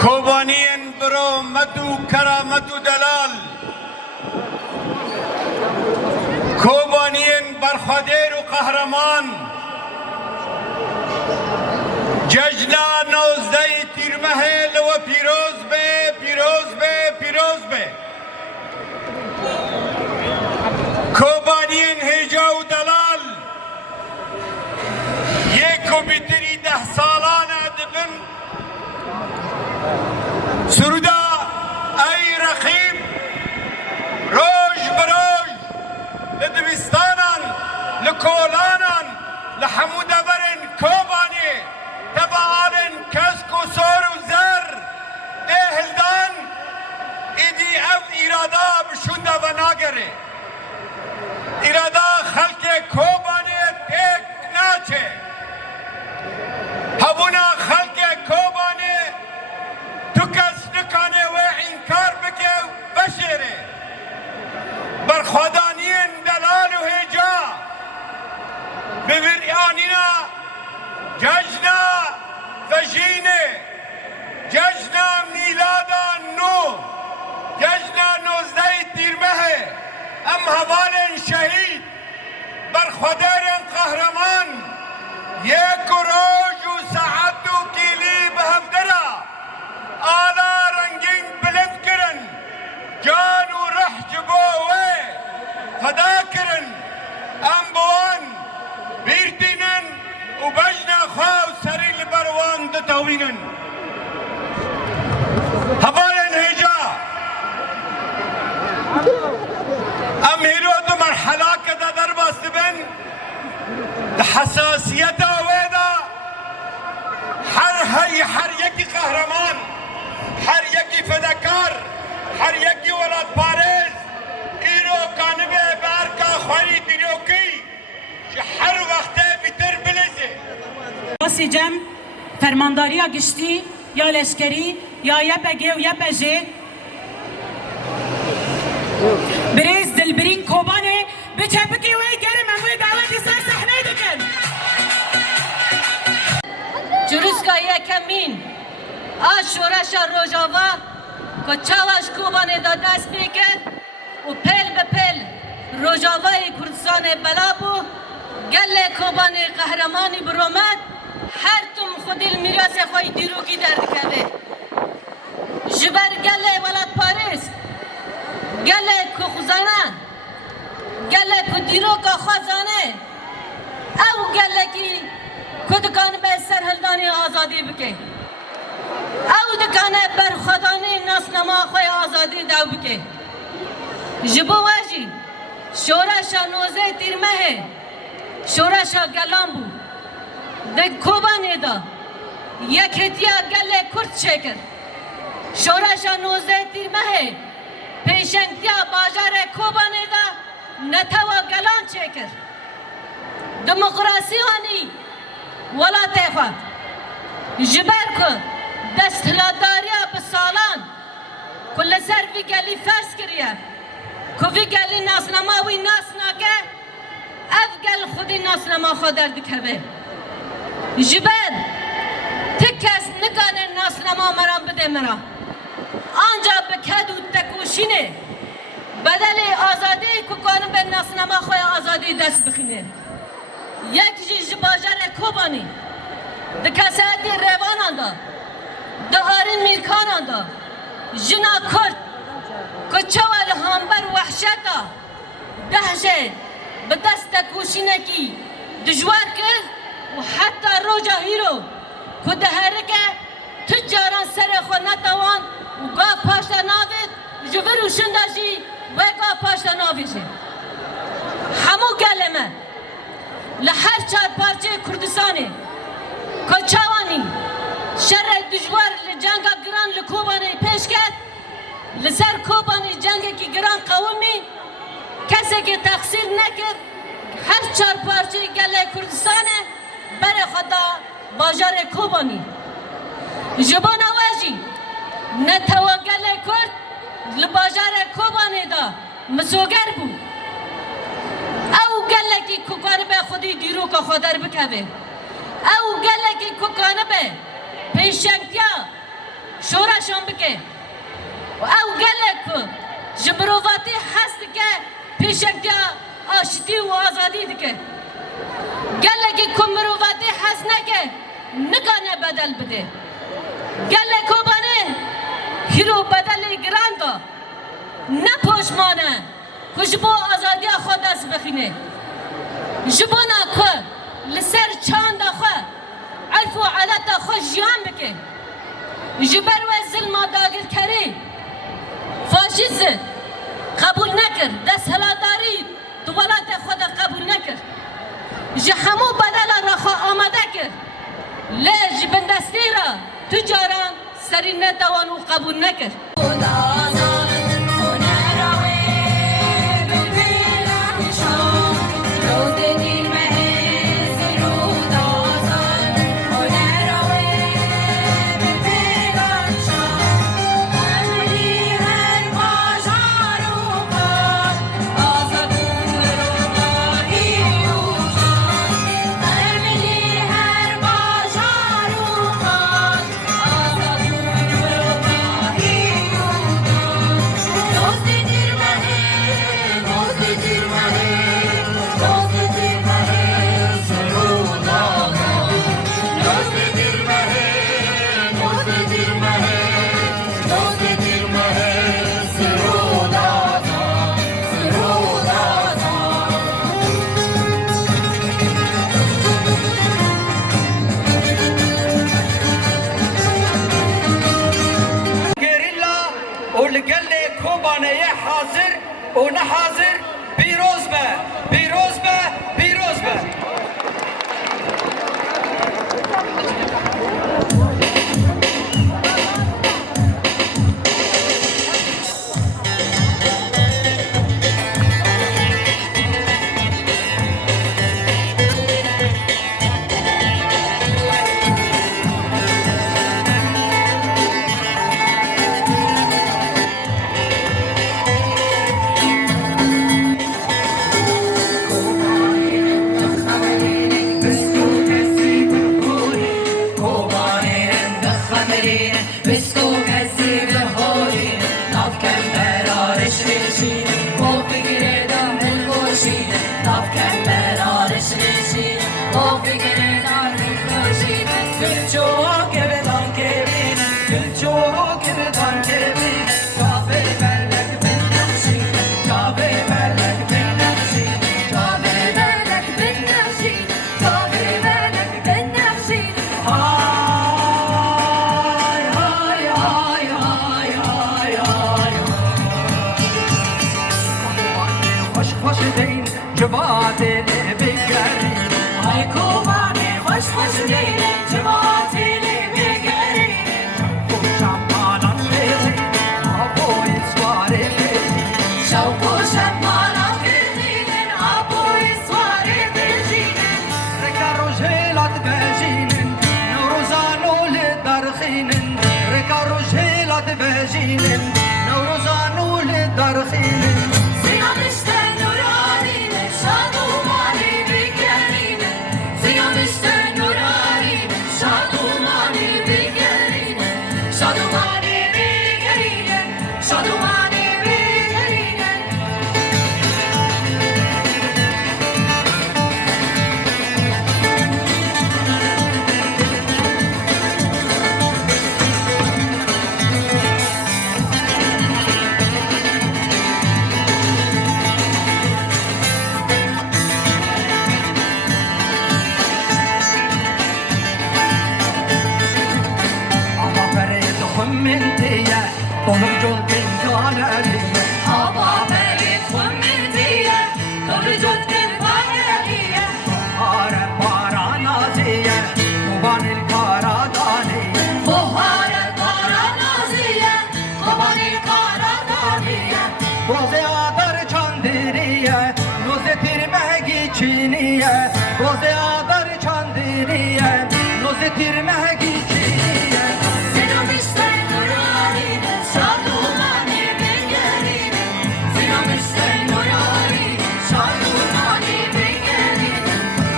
کوبانین برامت و کرامت و دلال، کوبانین برخوادر و قهرمان، جشن 19 تیر ماه لو پیروز به پیروز به پیروز به. کوبانین هیجا و دلال یک کمپیوتری 10 سالانه دبن سرودا ای رقیب روش بروش لدبستانان لکولانان لحمودبرن کوبانی تبعالن کسک و سور و زر دهلدان ایدی اف ایرادا بشونده و ناگره ایرادا خلق کوبانی تک ناچه هبونا خلق کوبانی تو کس نکانه و انکار بکه بشیره برخوادانین دلال و هجا بوریانینا جشنا فجینه جشنا میلادا نو جشنا 19 تیر ماه ام هوالن شهید برخوادرن قهرمان یک روز و ساعت و کیلی به همدرا آلا رنگین بلند کرن جان و رح جبوه فدا کرن ام بوان بیرتینن و بجنا خواو سری لبروان دتاوینن هبالن هجا ام هیرو دو مرحله کده در باستبن ده حساسیت آویدا هر یکی قهرمان هر یکی فداکار هر یکی ولاد پارس ایرو کانبه بارکا خوری دیروکی که هر وقت بیتر بلزه باسی جم فرمانداری گشتی یا لشکری یا یپگه و یپجه بریز دلبرین کوبانه بچه بکی وی گرم اموی دعوتی سر صحنه دکن جروسکا یکمین آشورش روژاوا که چاوش کوبانه دا دست بیکن و پل به پل روژاوای کردستان بلا بو گل کوبانه قهرمانی برومد هر تم خودل میراث خواهی دیروگی درکوه جبر گل ولاد پاریس گل کخوزانه گل کدیروگا خوازانه او گل کی کدکان به سرهلدانی آزادی بکه او دکانه برخدانی ناسنما خوی آزادی دو بکه جبو واجی شورشا 19 تیر ماه شورشا گلان بو ده کوبانی دا یک هدیه گل کرد شکر شورشا 19 تیر ماه پیشنگتیا باجار کوبانی دا نتوا گلان شکر دموکراسی وانی ولا تفا جبر کو دستهلاداریا به سالان کل سر وی گلی فرض کریه کو وی گلی ناسنما وی ناسناکه اف گل خودی ناسنما خودر دکبه جبر تکس نگانه ناسنما مرام بده مرا آنجا بکد و تکوشینه بدل آزادی که کانم به ناسنما خوی آزادی دست بخینه یک جیج باجر کوبانی دکساتی روانان دا دهارین میرکانان دا جنا کرد کچوال همبر وحشتا دهجه به دست کوشینکی دجوار کرد و حتی روجا هیرو که دهرکه تجاران سر خود نتوان و گاه پاشتا ناوید جبر و شنداشی و گاه پاشتا ناویشه همو گلمه لحر چار پارچه کردستانه کچوانی شر دجوار لجنگا گران لکوبانی پیش کرد لسر کوبانی جنگی که گران قومی کسی که تقصیر نکرد هر چار پارچه گله کردستانه بر خدا باجار کوبانی جبان آواجی نتوا گله کرد لباجار کوبانی دا مسوگر بود او گله که کوکانه به خودی دیرو که خودر بکوه او گله که کوکانه به پیشنگتیا شورشان بکه او گله که جبروواتی هست که پیشنگتیا آشتی و آزادی دکه گله که کمروواتی هست نکه نگانه بدل بده گله کوبانه هیرو بدل گران دا نپوشمانه که جبو آزادی خود دست بخینه جبونا که لسر چاند خود عرف و علت خود جیان بکه جبر و ظلم داگر کری فاشیزم قبول نکر دست هلاداری دولت خود قبول نکر جه همو بدل را خواه آمده کر لیج بندستی را تجاران سری نتوان و قبول نکر ونه حاضر پیروز به پیروز به پیروز به Dolu cüzdün kaleliye Hava belit hümmidiye Dolu cüzdün kaleliye Buhare para naziye Kubanil kara daniye Buhare kara naziye Kubanil kara daniye Boze adar çandiriye Noze tirmegi çiniye Boze adar çandiriye Noze tirmegi çiniye Sinam işte nurani Şadumani bin gelini Sinam işte nurani Şadumani bin gelini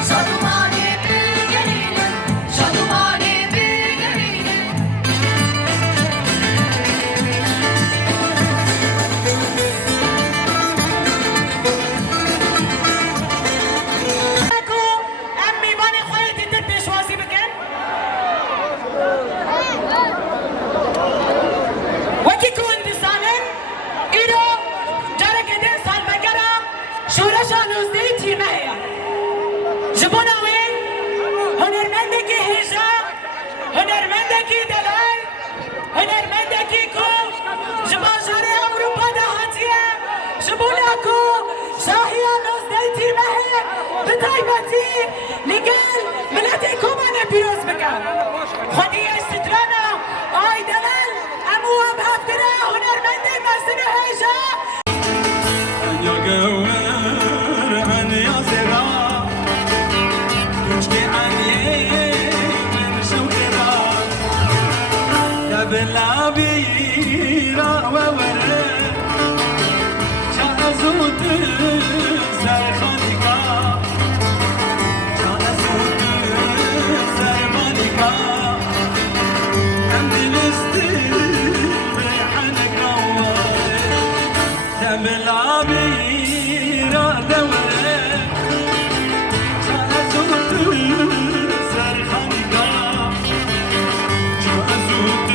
Şadumani bin gelini Şadumani bin gelini کو ام میوان خواهی تر پیشوازی بکن وکی کو اندسانن ایرو جارک دن سال بگرا شورشا نوزده تیمه هیا جبونا وین هنرمندکی هیجا هنرمندکی دلال هنرمندکی کو جبازار اوروپا ده هاتیه جبونا کو شاهیا نوزده تیمه هیا بتایبتی لگل ملتی کومانه پیروز بکن خودی استدرانا آی دلال امو هم هفتره هنرمنده مزدن هیجا يا جوار عن يا زرا تشكي عني من شوكرا يا بلابيرا وورا شازوت سرخانيكا شازوت سرمانيكا أمدلستي ريحانك روار تبلابيرا دورة شازوت سرخانيكا شازوت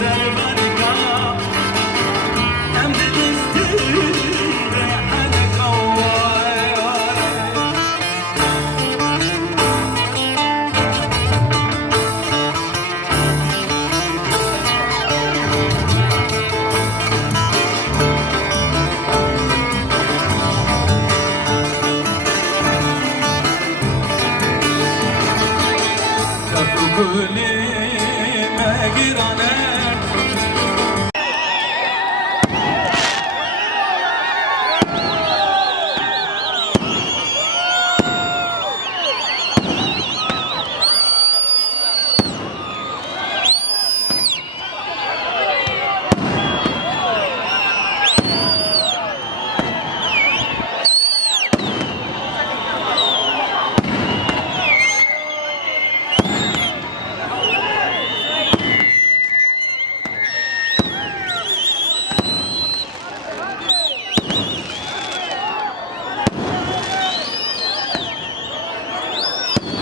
سرمانيكا أمدلستي ريحانك روار كل ما جيرانه